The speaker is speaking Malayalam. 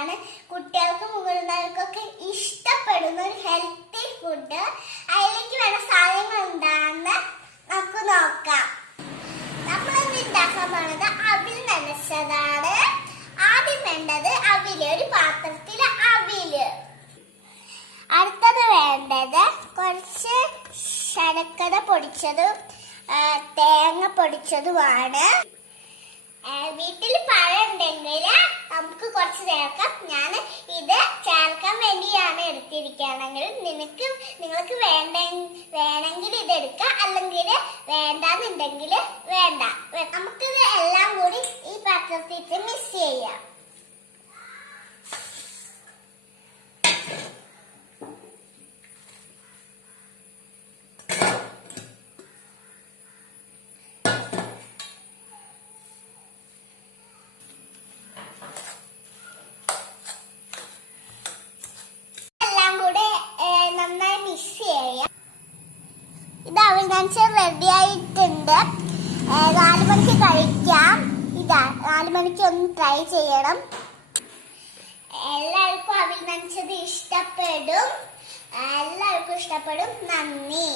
ഫുഡാണ് കുട്ടികൾക്കും മുതിർന്നവർക്കൊക്കെ ഇഷ്ടപ്പെടുന്ന ഒരു ഹെൽത്തി ഫുഡ് അതിലേക്ക് വേണ്ട സാധനങ്ങൾ എന്താണെന്ന് നമുക്ക് നോക്കാം. നമ്മൾ ഉണ്ടാക്കാൻ പോണത് അവിൽ നനച്ചതാണ്. ആദ്യം വേണ്ടത് അവിൽ ഒരു പാത്രത്തിൽ അവിൽ. അടുത്തത് വേണ്ടത് കുറച്ച് ശനക്കഥ പൊടിച്ചതും തേങ്ങ പൊടിച്ചതുമാണ്. വീട്ടിൽ കുറച്ച് ചേർക്കാം ഞാൻ ഇത് ചേർക്കാൻ വേണ്ടിയാണ് എടുത്തിരിക്കുകയാണെങ്കിൽ നിനക്ക് നിങ്ങൾക്ക് വേണ്ട വേണമെങ്കിൽ ഇത് എടുക്കാം അല്ലെങ്കിൽ വേണ്ടാന്നുണ്ടെങ്കിൽ വേണ്ട. നമുക്കിത് എല്ലാം കൂടി ഈ പാത്രത്തിൽ മിക്സ് ചെയ്യാം എല്ലാം കൂടെ ഏ, നന്നായി മിക്സ് ചെയ്യാം ഇത് അവൽ റെഡിയായിട്ടുണ്ട്. റെഡി നാല് മണിക്ക് കഴിക്കാം. ഇതാ നാല് മണിക്ക് ഒന്ന് ട്രൈ ചെയ്യണം. എല്ലാവർക്കും അവൽ ഇഷ്ടപ്പെടും. എല്ലാവർക്കും ഇഷ്ടപ്പെടും. നന്ദി.